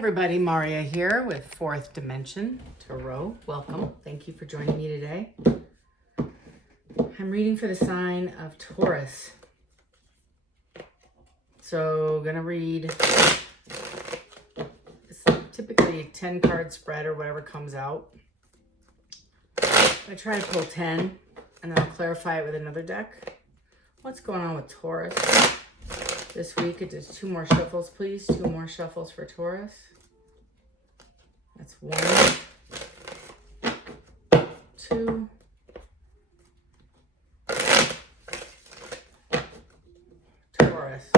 Everybody, Maria here with Fourth Dimension Tarot. Welcome. Thank you for joining me today. I'm reading for the sign of Taurus. So, gonna read, it's typically a 10 card spread or whatever comes out. I try to pull 10 and then I'll clarify it with another deck. What's going on with Taurus this week? It does 2 more shuffles, please. 2 more shuffles for Taurus. That's 1, 2, Taurus.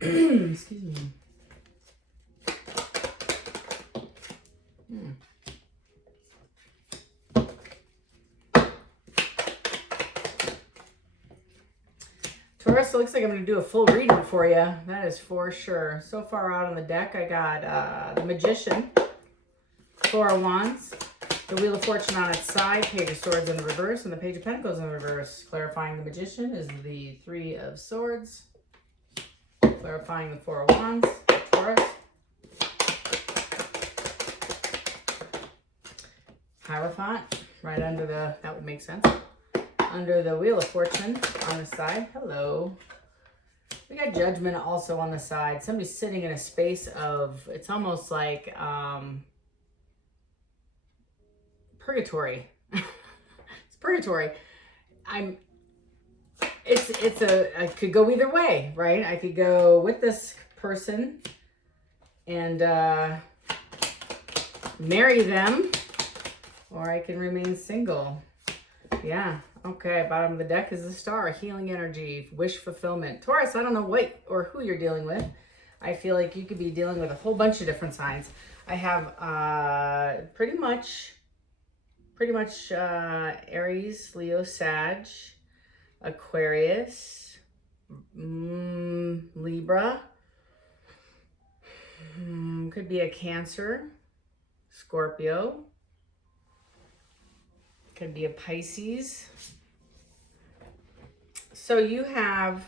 Excuse me. Taurus, it looks like I'm going to do a full reading for you. That is for sure. So far out on the deck, I got the Magician, 4 of Wands, the Wheel of Fortune on its side, Page of Swords in the reverse, and the Page of Pentacles in the reverse. Clarifying the Magician is the 3 of Swords. Clarifying the 4 of Wands, Taurus. Hierophant, right under the, that would make sense. Under the Wheel of Fortune on the side. Hello. We got Judgment also on the side. Somebody's sitting in a space of, it's almost like purgatory. It's purgatory. I could go either way, right? I could go with this person and marry them, or I can remain single. Yeah. Okay, bottom of the deck is the Star, healing energy, wish fulfillment. Taurus, I don't know what or who you're dealing with. I feel like you could be dealing with a whole bunch of different signs. I have pretty much Aries, Leo, Sag, Aquarius, Libra, could be a Cancer, Scorpio, could be a Pisces. So you have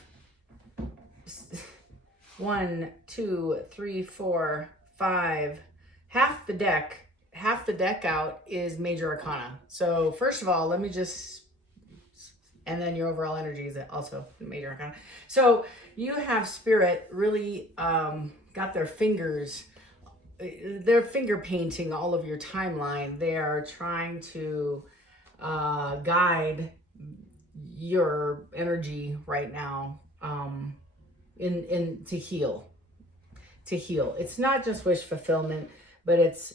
1, 2, 3, 4, 5. Half the deck out is major arcana. So first of all, let me just, and then your overall energy is also major arcana. So you have Spirit really got their fingers, they're finger painting all of your timeline. They are trying to guide your energy right now to heal. It's not just wish fulfillment, but it's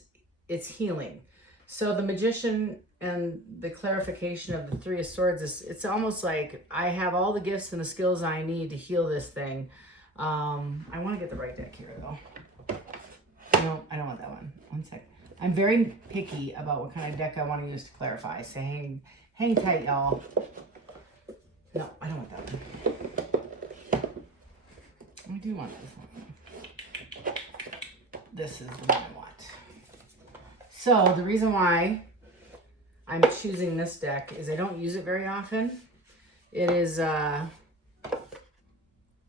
healing. So the Magician and the clarification of the 3 of Swords it's almost like I have all the gifts and the skills I need to heal this thing. I want to get the right deck here though. No, I don't want that one. One sec. I'm very picky about what kind of deck I want to use to clarify. So hang tight, y'all. No, I don't want that one. I do want this one. This is the one I want. So the reason why I'm choosing this deck is I don't use it very often. It is the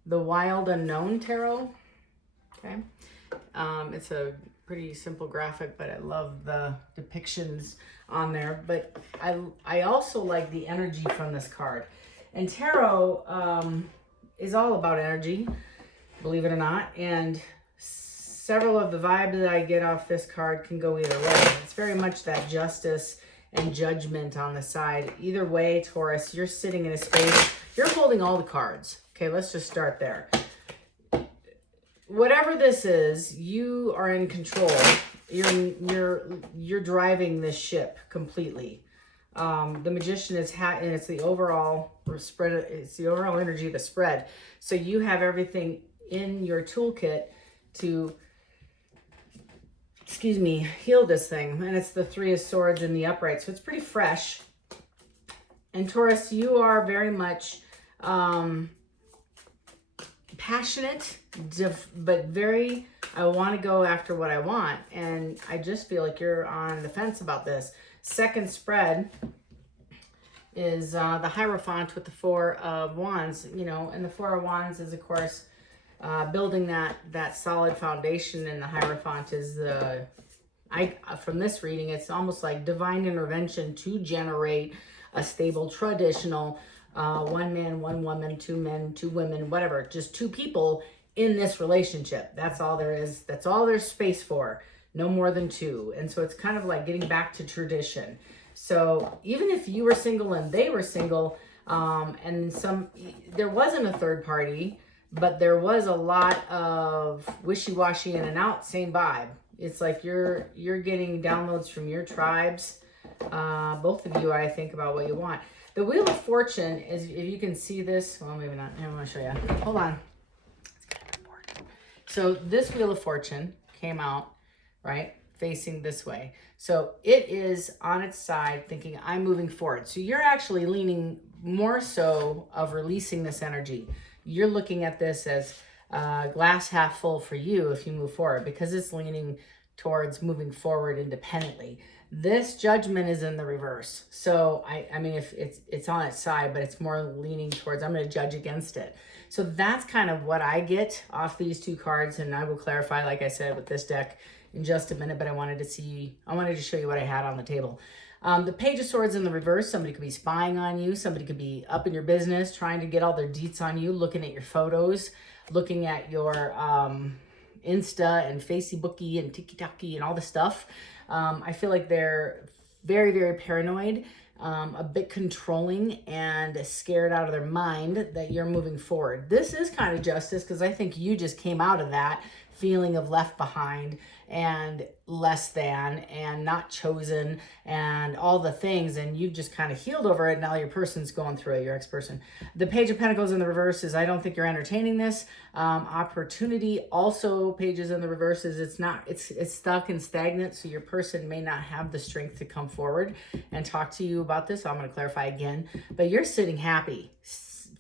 Wild Unknown Tarot. Okay. It's a pretty simple graphic, but I love the depictions on there. But I also like the energy from this card. And tarot is all about energy, believe it or not. And several of the vibes that I get off this card can go either way. It's very much that justice and judgment on the side. Either way, Taurus, you're sitting in a space, you're holding all the cards. Okay, let's just start there. Whatever this is, you are in control. You're driving this ship completely. The Magician is and it's the overall spread. It's the overall energy of the spread. So you have everything in your toolkit to, heal this thing. And it's the 3 of Swords in the upright. So it's pretty fresh. And Taurus, you are very much passionate, but very, I want to go after what I want. And I just feel like you're on the fence about this. Second spread is the Hierophant with the Four of Wands, you know, and the Four of Wands is, of course, building that solid foundation, and the Hierophant is the, from this reading, it's almost like divine intervention to generate a stable, traditional, one man, one woman, two men, two women, whatever, just two people in this relationship. That's all there is. That's all there's space for. No more than two. And so it's kind of like getting back to tradition. So even if you were single and they were single, and there wasn't a third party, but there was a lot of wishy-washy in and out, same vibe. It's like you're getting downloads from your tribes, both of you, I think, about what you want. The Wheel of Fortune is, if you can see this, well, maybe not. I'm going to show you. Hold on. It's kind of important. So this Wheel of Fortune came out, right, facing this way. So it is on its side thinking, I'm moving forward. So you're actually leaning more so of releasing this energy. You're looking at this as glass half full for you if you move forward, because it's leaning towards moving forward independently. This Judgment is in the reverse. So I mean, if it's on its side, but it's more leaning towards, I'm going to judge against it. So that's kind of what I get off these two cards, and I will clarify, like I said, with this deck in just a minute, but I wanted to show you what I had on the table. The Page of Swords in the reverse, somebody could be spying on you. Somebody could be up in your business, trying to get all their deets on you, looking at your photos, looking at your Insta and Facebooky and TikToky and all the stuff. I feel like they're very, very paranoid, a bit controlling, and scared out of their mind that you're moving forward. This is kind of justice, because I think you just came out of that feeling of left behind and less than and not chosen and all the things, and you just kind of healed over it. Now your person's going through it, your ex-person. The Page of Pentacles in the reverse is, I don't think you're entertaining this. Opportunity also, pages in the reverse, is it's stuck and stagnant, so your person may not have the strength to come forward and talk to you about this. So I'm going to clarify again, but you're sitting happy,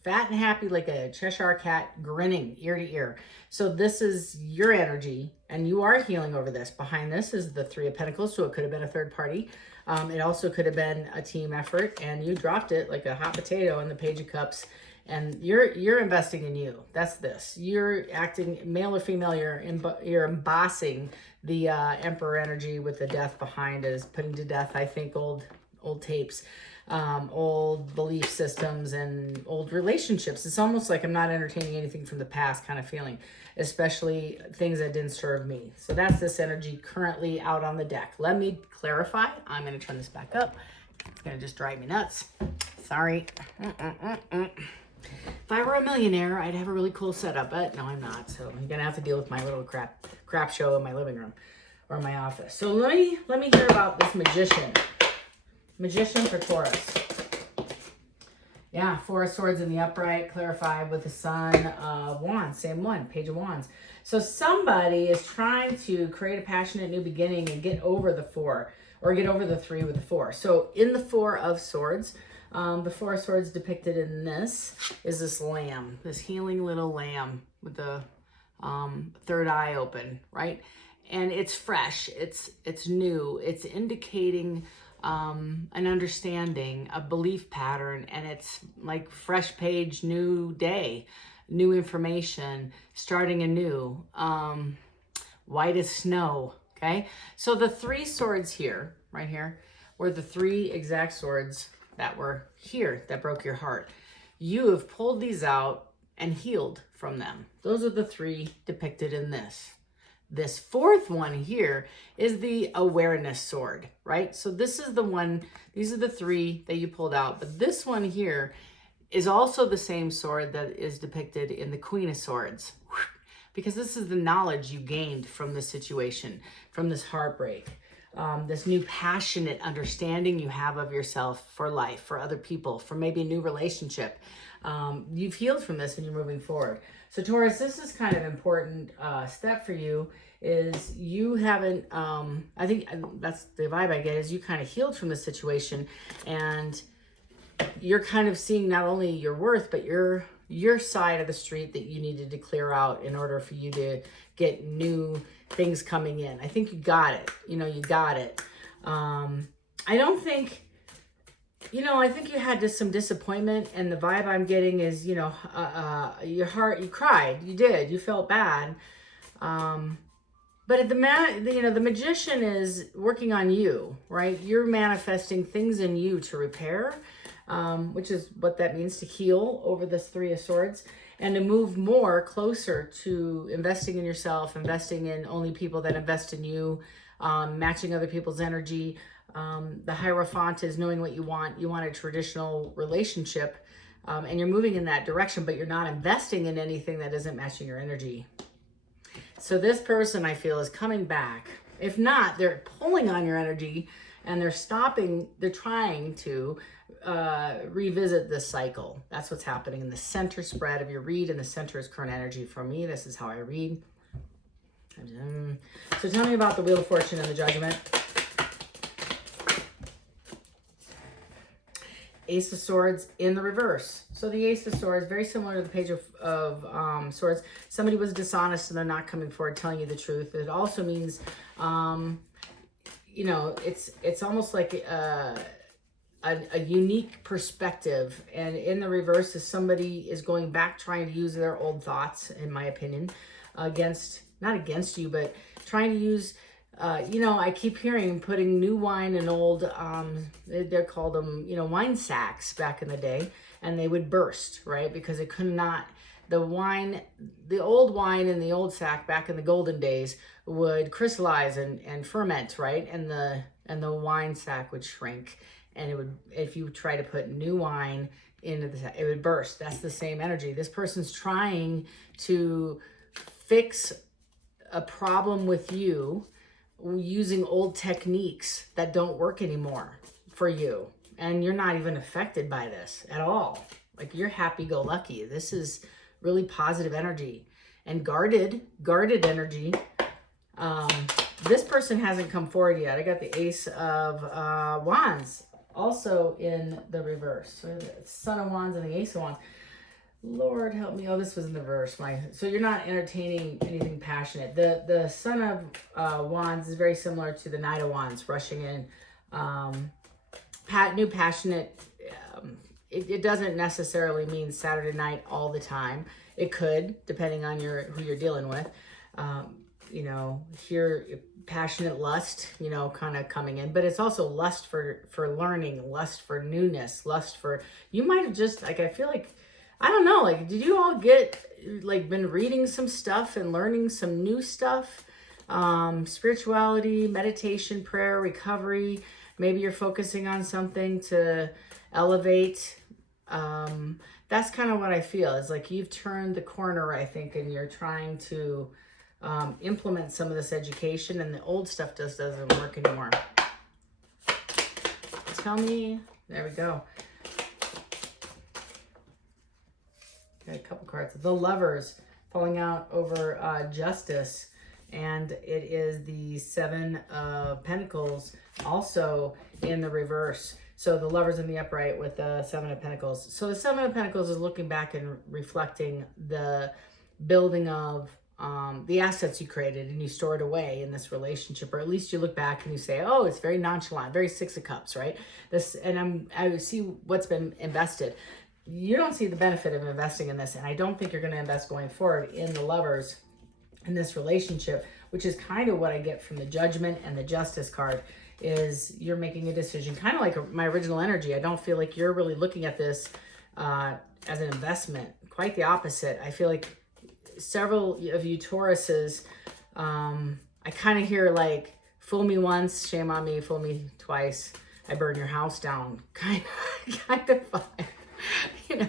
fat and happy, like a Cheshire cat, grinning ear to ear. So this is your energy, and you are healing over this. Behind this is the Three of Pentacles, so it could have been a third party. It also could have been a team effort, and you dropped it like a hot potato in the Page of Cups, and you're investing in you. That's this. You're acting, male or female, you're embossing the Emperor energy with the Death behind it, is putting to death, I think, old tapes. Old belief systems and old relationships. It's almost like I'm not entertaining anything from the past kind of feeling, especially things that didn't serve me. So that's this energy currently out on the deck. Let me clarify. I'm going to turn this back up. It's going to just drive me nuts. Sorry. If I were a millionaire, I'd have a really cool setup, but no, I'm not. So I'm going to have to deal with my little crap show in my living room or my office. So let me hear about this Magician. Magician for Taurus. Yeah, Four of Swords in the upright, clarified with the Sun of Wands, same one, Page of Wands. So somebody is trying to create a passionate new beginning and get over the four, or get over the three with the four. So in the Four of Swords, the Four of Swords depicted in this is this lamb, this healing little lamb with the third eye open, right? And it's fresh, it's new, it's indicating an understanding, a belief pattern, and it's like fresh page, new day, new information, starting anew, white as snow. Okay, so the three swords here, right here, were the three exact swords that were here that broke your heart. You have pulled these out and healed from them. Those are the three depicted in this. This fourth one here is the awareness sword, right? So this is the one, these are the three that you pulled out, but this one here is also the same sword that is depicted in the Queen of Swords, because this is the knowledge you gained from this situation, from this heartbreak, this new passionate understanding you have of yourself, for life, for other people, for maybe a new relationship. You've healed from this and you're moving forward. So Taurus, this is kind of important step for you, is you haven't, I think that's the vibe I get, is you kind of healed from this situation, and you're kind of seeing not only your worth, but your side of the street that you needed to clear out in order for you to get new things coming in. I think you got it. You know, you got it. I don't think you know, I think you had just some disappointment, and the vibe I'm getting is, you know, your heart, you cried, you did, you felt bad. But the magician is working on you, right? You're manifesting things in you to repair, which is what that means, to heal over this Three of Swords, and to move more closer to investing in yourself, investing in only people that invest in you, matching other people's energy. The Hierophant is knowing what you want. You want a traditional relationship, and you're moving in that direction, but you're not investing in anything that isn't matching your energy. So this person, I feel, is coming back. If not, they're pulling on your energy, and they're trying to revisit this cycle. That's what's happening in the center spread of your read, and the center is current energy for me. This is how I read. So tell me about the Wheel of Fortune and the Judgment. Ace of Swords in the reverse. So the Ace of Swords, very similar to the Page of Swords. Somebody was dishonest and they're not coming forward, telling you the truth. It also means, you know, it's almost like a unique perspective. And in the reverse is somebody is going back, trying to use their old thoughts, in my opinion, not against you, but trying to use, you know, I keep hearing putting new wine in old, they're called them, you know, wine sacks back in the day, and they would burst, right? Because it could not, the old wine in the old sack back in the golden days would crystallize and ferment, right? And the wine sack would shrink, and it would, if you try to put new wine into the sack, it would burst. That's the same energy. This person's trying to fix a problem with you using old techniques that don't work anymore for you, and you're not even affected by this at all. Like, you're happy-go-lucky. This is really positive energy and guarded energy. This person hasn't come forward yet. I got the Ace of Wands also in the reverse. So the Son of Wands and the Ace of Wands. Lord help me. Oh, this was in the verse. So you're not entertaining anything passionate. The Son of Wands is very similar to the Knight of Wands, rushing in. New passionate. It doesn't necessarily mean Saturday night all the time. It could, depending on who you're dealing with. You know, here, passionate lust, you know, kind of coming in, but it's also lust for learning, lust for newness, lust for, you might have just, like, I feel like, I don't know, like, did you all been reading some stuff and learning some new stuff? Spirituality, meditation, prayer, recovery. Maybe you're focusing on something to elevate. That's kind of what I feel. It's like you've turned the corner, I think, and you're trying to implement some of this education, and the old stuff doesn't work anymore. Tell me, there we go. Got a couple cards. The Lovers falling out over justice, and it is the Seven of Pentacles also in the reverse. So the Lovers in the upright with the Seven of Pentacles. So the Seven of Pentacles is looking back and reflecting the building of the assets you created and you stored away in this relationship, or at least you look back and you say, oh, it's very nonchalant, very Six of Cups, right? I see what's been invested. You don't see the benefit of investing in this, and I don't think you're going to invest going forward in the Lovers in this relationship, which is kind of what I get from the Judgment and the Justice card, is you're making a decision, kind of like my original energy. I don't feel like you're really looking at this as an investment. Quite the opposite. I feel like several of you Tauruses, I kind of hear like, fool me once, shame on me, fool me twice, I burn your house down, kind of vibe. You know,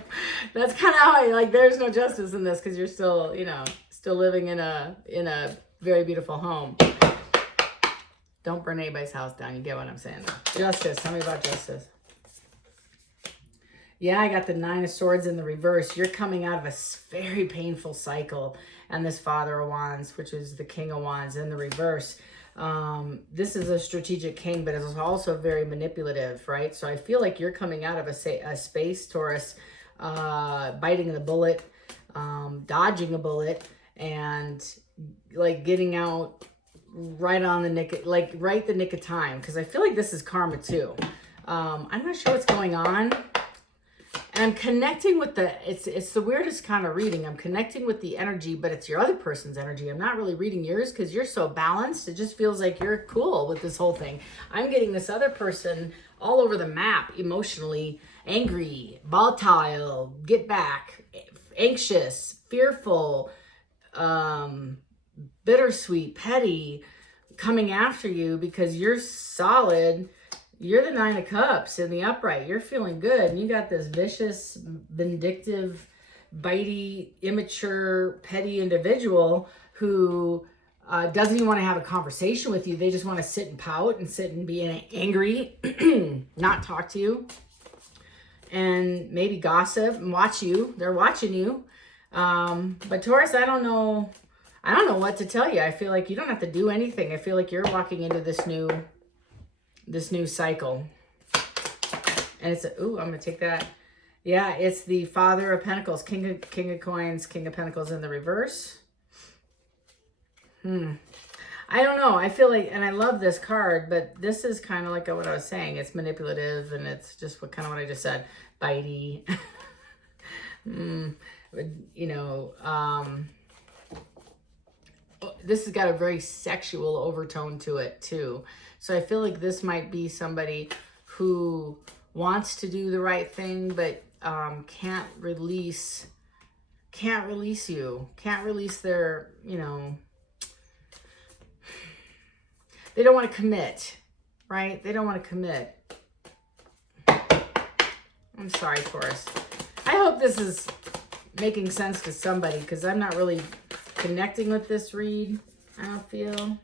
that's kind of how I, like, there's no justice in this, because you're still, you know, still living in a very beautiful home. Don't burn anybody's house down. You get what I'm saying? Justice. Tell me about justice. Yeah, I got the Nine of Swords in the reverse. You're coming out of a very painful cycle, and this Father of Wands, which is the King of Wands, in the reverse. This is a strategic king, but it's also very manipulative, right? So I feel like you're coming out of a space, Taurus, biting the bullet, dodging a bullet, and like getting out right on the nick, like right the nick of time. Because I feel like this is karma too. I'm not sure what's going on. And I'm connecting with it's the weirdest kind of reading. I'm connecting with the energy, but it's your other person's energy. I'm not really reading yours because you're so balanced. It just feels like you're cool with this whole thing. I'm getting this other person all over the map, emotionally angry, volatile, get back, anxious, fearful, bittersweet, petty, coming after you because you're solid. You're the 9 of Cups in the upright. You're feeling good. And you got this vicious, vindictive, bitey, immature, petty individual who doesn't even want to have a conversation with you. They just want to sit and pout and sit and be angry, not talk to you, and maybe gossip and watch you. They're watching you. But Taurus, I don't know what to tell you. I feel like you don't have to do anything. I feel like you're walking into this new cycle. And it's I'm gonna take that. Yeah, it's the Father of Pentacles, King of Coins, King of Pentacles in the reverse. I don't know. I feel like, and I love this card, but this is kind of like what I was saying. It's manipulative, and it's just what I just said, bitey. You know, this has got a very sexual overtone to it too. So I feel like this might be somebody who wants to do the right thing, but can't release you, can't release their, you know, they don't want to commit, right? They don't want to commit. I'm sorry, Taurus. I hope this is making sense to somebody because I'm not really connecting with this read. I don't feel.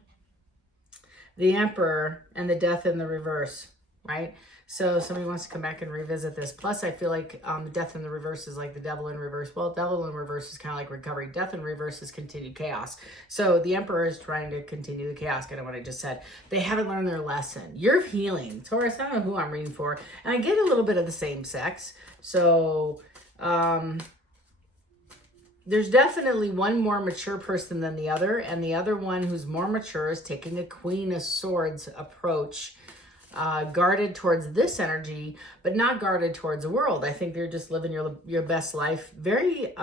The Emperor and the Death in the reverse, right? So somebody wants to come back and revisit this. Plus, I feel like the Death in the reverse is like the Devil in reverse. Well, Devil in reverse is kind of like recovery. Death in reverse is continued chaos. So the Emperor is trying to continue the chaos, kind of what I just said. They haven't learned their lesson. You're healing. Taurus, I don't know who I'm reading for. And I get a little bit of the same sex. So there's definitely one more mature person than the other, and the other one who's more mature is taking a Queen of Swords approach, guarded towards this energy, but not guarded towards the world. I think they're just living your best life. Very,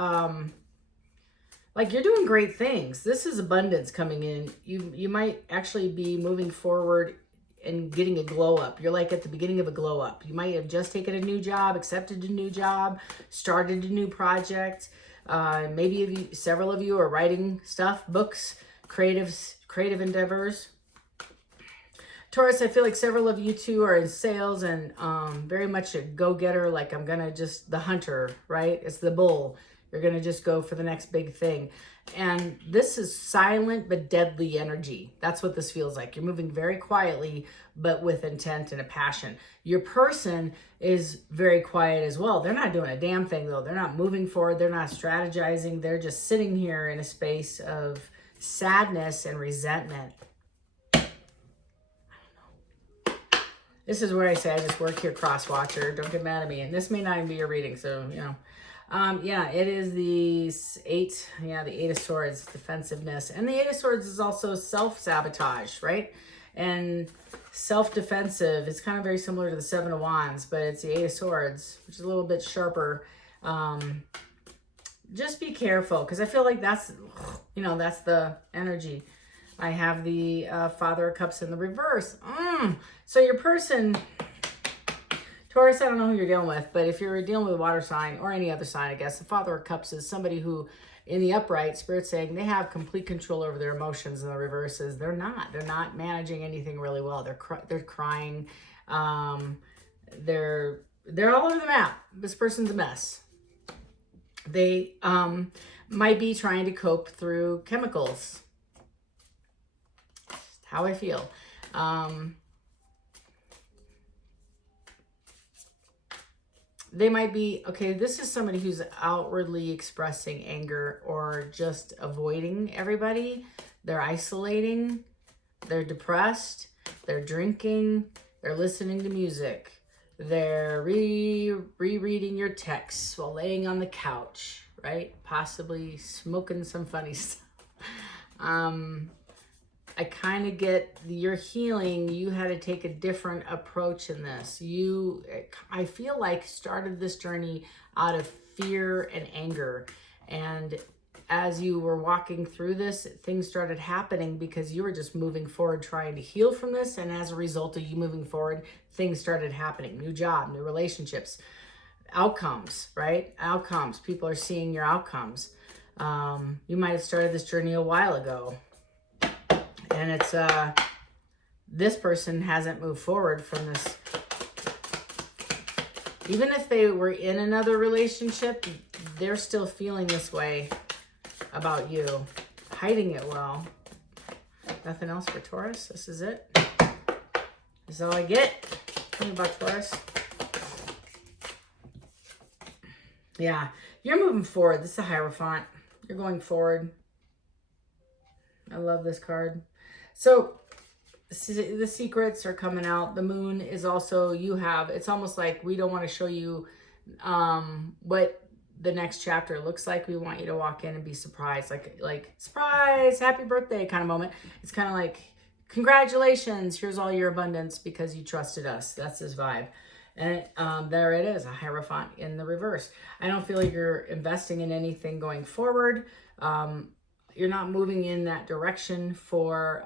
like you're doing great things. This is abundance coming in. You might actually be moving forward and getting a glow up. You're like at the beginning of a glow up. You might have just taken a new job, accepted a new job, started a new project. Maybe several of you are writing stuff, books, creative endeavors. Taurus, I feel like several of you too are in sales and very much a go-getter, like I'm gonna just, the hunter, right? It's the bull. You're gonna just go for the next big thing. And this is silent but deadly energy. That's what this feels like. You're moving very quietly, but with intent and a passion. Your person is very quiet as well. They're not doing a damn thing though. They're not moving forward. They're not strategizing. They're just sitting here in a space of sadness and resentment. This is where I say I just work here, cross-watcher. Don't get mad at me. And this may not even be your reading, so, you know. Yeah, it is the the 8 of Swords, defensiveness. And the 8 of Swords is also self-sabotage, right? And self-defensive. It's kind of very similar to the 7 of Wands, but it's the 8 of Swords, which is a little bit sharper. Just be careful, because I feel like that's, you know, that's the energy. I have the Father of Cups in the reverse. So your person, Taurus, I don't know who you're dealing with, but if you're dealing with a water sign or any other sign, I guess, the Father of Cups is somebody who, in the upright, Spirit's saying they have complete control over their emotions, and the reverses, they're not. They're not managing anything really well. They're crying. They're all over the map. This person's a mess. They might be trying to cope through chemicals. How I feel. They might be, okay, this is somebody who's outwardly expressing anger or just avoiding everybody. They're isolating. They're depressed. They're drinking. They're listening to music. They're rereading your texts while laying on the couch, right? Possibly smoking some funny stuff. I kind of get your healing. You had to take a different approach in this. I feel like, started this journey out of fear and anger. And as you were walking through this, things started happening because you were just moving forward, trying to heal from this. And as a result of you moving forward, things started happening. New job, new relationships, outcomes, right? Outcomes. People are seeing your outcomes. You might have started this journey a while ago. And it's, this person hasn't moved forward from this. Even if they were in another relationship, they're still feeling this way about you, hiding it well. Nothing else for Taurus. This is it. This is all I get. Tell me about Taurus. Yeah, you're moving forward. This is a Hierophant. You're going forward. I love this card. So the secrets are coming out. The moon is also, it's almost like we don't want to show you what the next chapter looks like. We want you to walk in and be surprised, like surprise, happy birthday kind of moment. It's kind of like, congratulations, here's all your abundance because you trusted us. That's this vibe. And there it is, a Hierophant in the reverse. I don't feel like you're investing in anything going forward. You're not moving in that direction for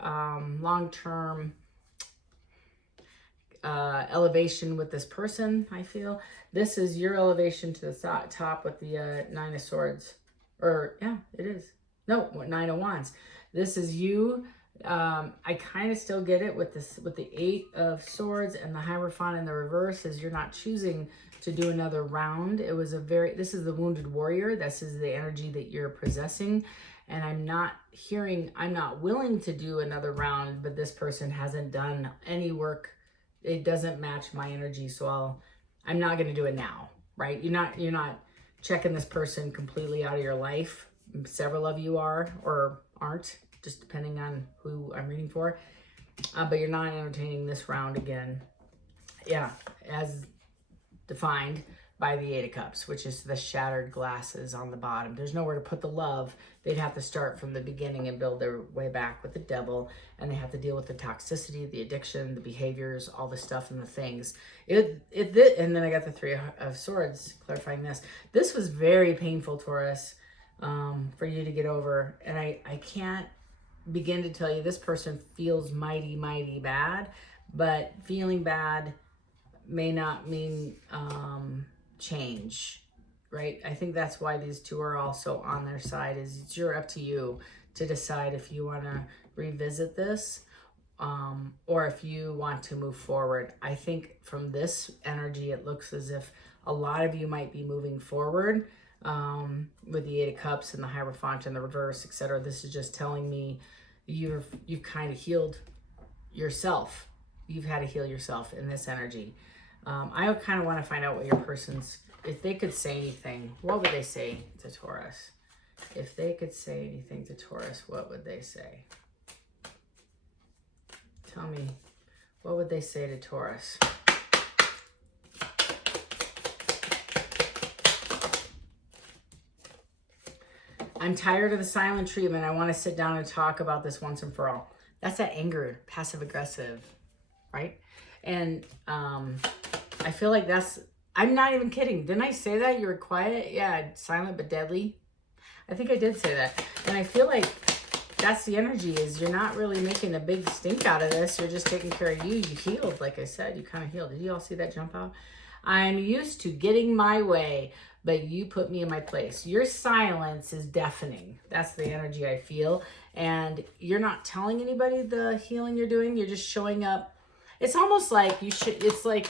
long-term elevation with this person, I feel. This is your elevation to the top with the Nine of Swords. Or, yeah, it is. No, Nine of Wands. This is you. I kind of still get it with this, with the Eight of Swords and the Hierophant in the reverse, is you're not choosing to do another round. It was this is the Wounded Warrior. This is the energy that you're possessing. And I'm not willing to do another round, but this person hasn't done any work. It doesn't match my energy, so I'm not going to do it now, right? You're not checking this person completely out of your life. Several of you are or aren't, just depending on who I'm reading for. But you're not entertaining this round again. Yeah, as defined by the Eight of Cups, which is the shattered glasses on the bottom. There's nowhere to put the love. They'd have to start from the beginning and build their way back with the Devil, and they have to deal with the toxicity, the addiction, the behaviors, all the stuff and the things. And then I got the Three of Swords clarifying this. This was very painful, Taurus, for you to get over. And I can't begin to tell you, this person feels mighty, mighty bad, but feeling bad may not mean change, right? I think that's why these two are also on their side, is it's up to you to decide if you want to revisit this or if you want to move forward. I think from this energy, it looks as if a lot of you might be moving forward with the Eight of Cups and the Hierophant in the reverse, etc. This is just telling me you've kind of healed yourself. You've had to heal yourself in this energy. I kind of want to find out what your person's, if they could say anything, what would they say to Taurus? If they could say anything to Taurus, what would they say? Tell me, what would they say to Taurus? I'm tired of the silent treatment. I want to sit down and talk about this once and for all. That's that anger, passive aggressive, right? And I feel like I'm not even kidding. Didn't I say that? You were quiet? Yeah, silent but deadly. I think I did say that. And I feel like that's the energy, is you're not really making a big stink out of this. You're just taking care of you. You healed, like I said. You kind of healed. Did you all see that jump out? I'm used to getting my way, but you put me in my place. Your silence is deafening. That's the energy I feel. And you're not telling anybody the healing you're doing. You're just showing up. It's almost like it's like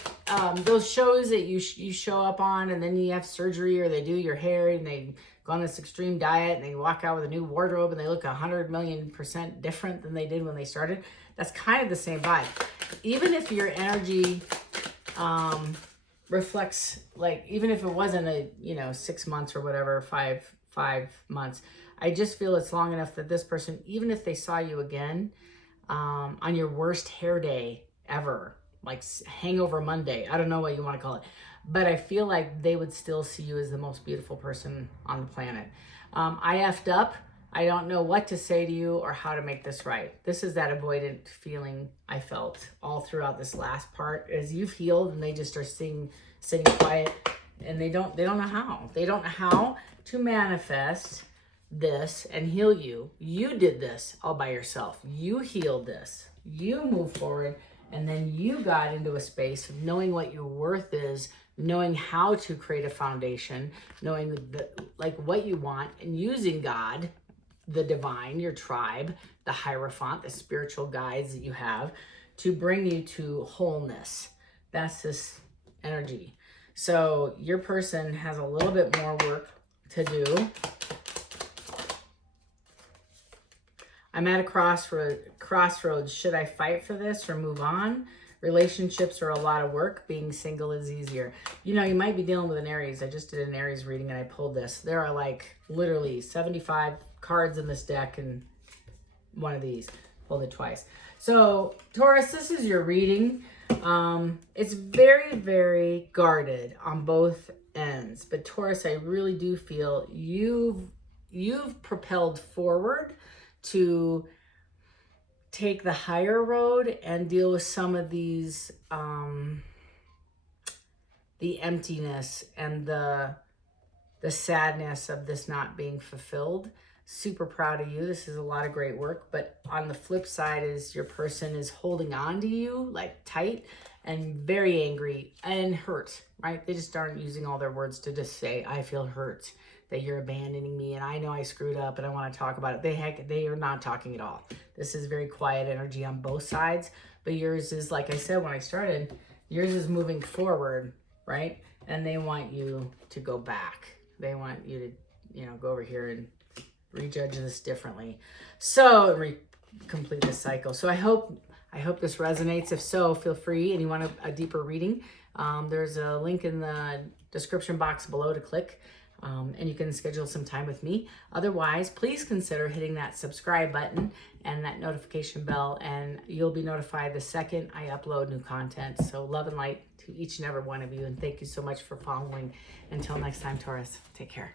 those shows that you show up on, and then you have surgery, or they do your hair and they go on this extreme diet and they walk out with a new wardrobe and they look 100,000,000% different than they did when they started. That's kind of the same vibe. Even if your energy reflects, like, even if it wasn't 6 months or whatever, five months, I just feel it's long enough that this person, even if they saw you again on your worst hair day ever, like hangover Monday, I don't know what you want to call it, but I feel like they would still see you as the most beautiful person on the planet. I effed up I don't know what to say to you or how to make this right. This is that avoidant feeling I felt all throughout this last part, as you've healed and they just are sitting quiet, and they don't know how. They don't know how to manifest this and heal you. You did this all by yourself. You healed this. You moved forward, and then you got into a space of knowing what your worth is, knowing how to create a foundation, knowing like what you want, and using God, the divine, your tribe, the Hierophant, the spiritual guides that you have to bring you to wholeness. That's this energy. So your person has a little bit more work to do. I'm at a crossroads. Should I fight for this or move on? Relationships are a lot of work. Being single is easier. You know, you might be dealing with an Aries. I just did an Aries reading and I pulled this. There are like literally 75 cards in this deck and one of these. Pulled it twice. So Taurus, this is your reading. It's very, very guarded on both ends. But Taurus, I really do feel you've propelled forward to take the higher road and deal with some of these, the emptiness and the sadness of this not being fulfilled. Super proud of you. This is a lot of great work. But on the flip side is your person is holding on to you like tight and very angry and hurt, right? They just aren't using all their words to just say, I feel hurt that you're abandoning me and I know I screwed up and I want to talk about it. They are not talking at all. This is very quiet energy on both sides. But yours is, like I said when I started, yours is moving forward, right? And they want you to go back. They want you to, go over here and rejudge this differently. So complete this cycle. So I hope this resonates. If so, feel free, and you want a deeper reading, there's a link in the description box below to click, and you can schedule some time with me. Otherwise, please consider hitting that subscribe button and that notification bell, and you'll be notified the second I upload new content. So love and light to each and every one of you, and thank you so much for following. Until next time, Taurus, take care.